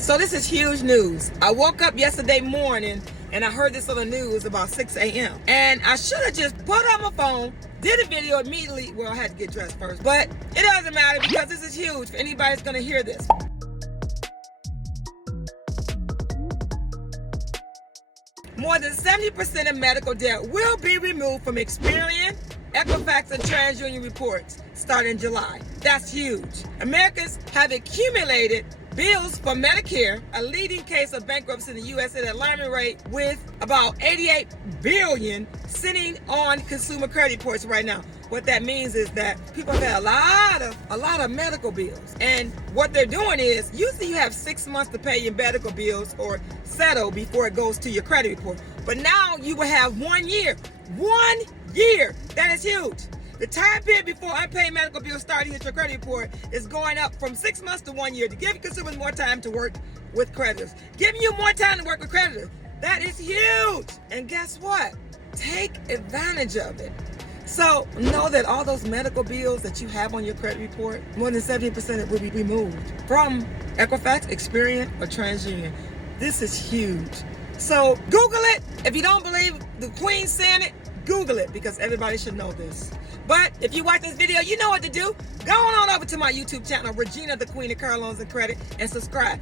So this is huge news. I woke up yesterday morning and I heard this on the news about 6 a.m. And I should have just put on my phone, did a video immediately. Well, I had to get dressed first, but it doesn't matter because this is huge for anybody that's gonna hear this. More than 70% of medical debt will be removed from Experian, Equifax, and TransUnion reports starting in July. That's huge. Americans have accumulated bills for Medicare, a leading case of bankruptcy in the U.S. at an alarming rate, with about $88 billion sitting on consumer credit reports right now. What that means is that people have had a lot of medical bills. And what they're doing is, usually you have 6 months to pay your medical bills or settle before it goes to your credit report. But now you will have 1 year. 1 year! That is huge. The time period before unpaid medical bills start to hit your credit report is going up from 6 months to 1 year to give consumers more time to work with creditors. Giving you more time to work with creditors. That is huge. And guess what? Take advantage of it. So know that all those medical bills that you have on your credit report, more than 70% of it will be removed from Equifax, Experian, or TransUnion. This is huge. So Google it. If you don't believe the Queen saying it, Google it, because everybody should know this. But if you watch this video, you know what to do. Go on over to my YouTube channel, Regina, the Queen of Car Loans and Credit, and subscribe.